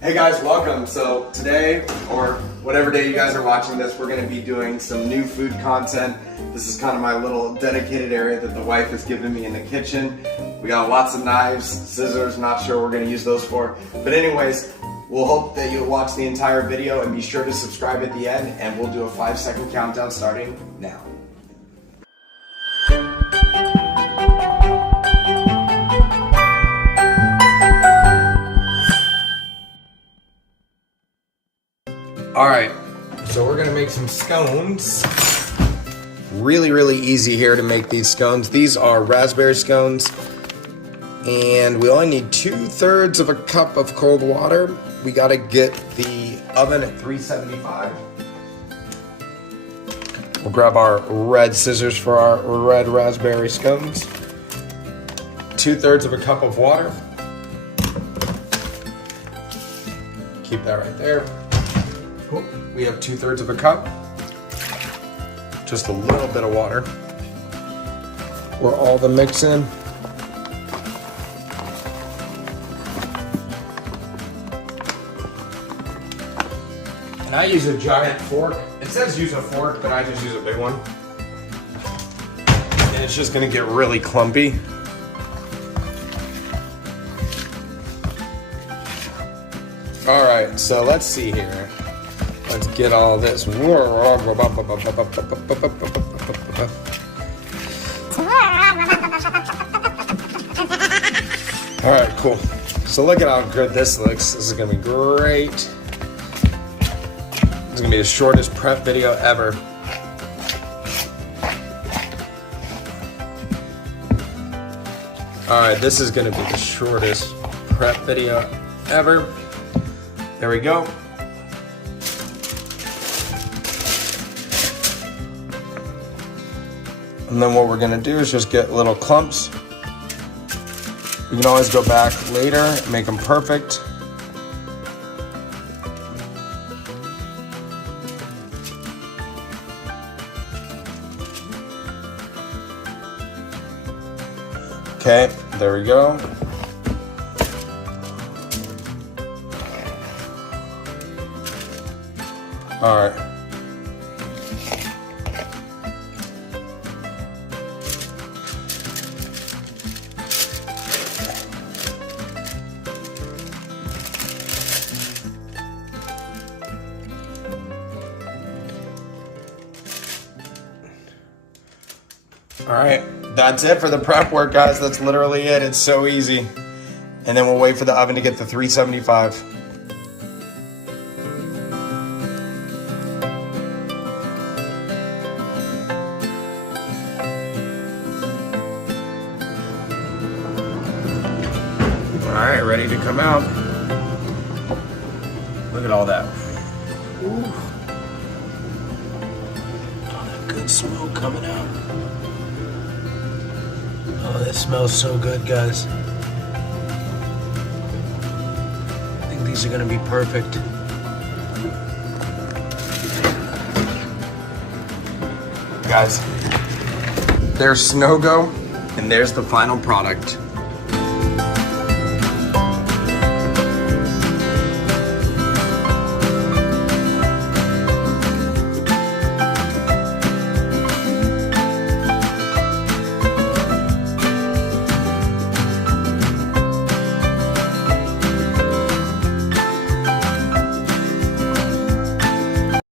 Hey guys, welcome. So today, or whatever day you guys are watching this, we're going to be doing some new food content. This is kind of my little dedicated area that the wife has given me in the kitchen. We got lots of knives, scissors, not sure what we're going to use those for. But anyways, we'll hope that you'll watch the entire video and be sure to subscribe at the end, and we'll do a 5-second countdown starting now. Alright, so we're gonna make some scones. Really easy here to make these scones. These are raspberry scones, and we only need 2/3 of a cup of cold water. We gotta get the oven at 375. We'll grab our red scissors for our red raspberry scones. 2/3 of a cup of water. Keep that right there. We have 2/3 of a cup. Just a little bit of water. Pour all the mix in. And I use a giant fork. It says use a fork, but I just use a big one. And it's just gonna get really clumpy. All right, so let's see here. Let's get all this. All right, cool. So look at how good this looks. This is gonna be great. This is gonna be the shortest prep video ever. All right, this is gonna be the shortest prep video ever. There we go. And then what we're gonna do is just get little clumps. We can always go back later and make them perfect. Okay, there we go. All right. All right, that's it for the prep work, guys. That's literally it. It's so easy. And then we'll wait for the oven to get to 375. All right, ready to come out. Look at all that. Ooh. All that good smoke coming out. Oh, that smells so good, guys. I think these are gonna be perfect. Guys, there's Snow Go, and there's the final product.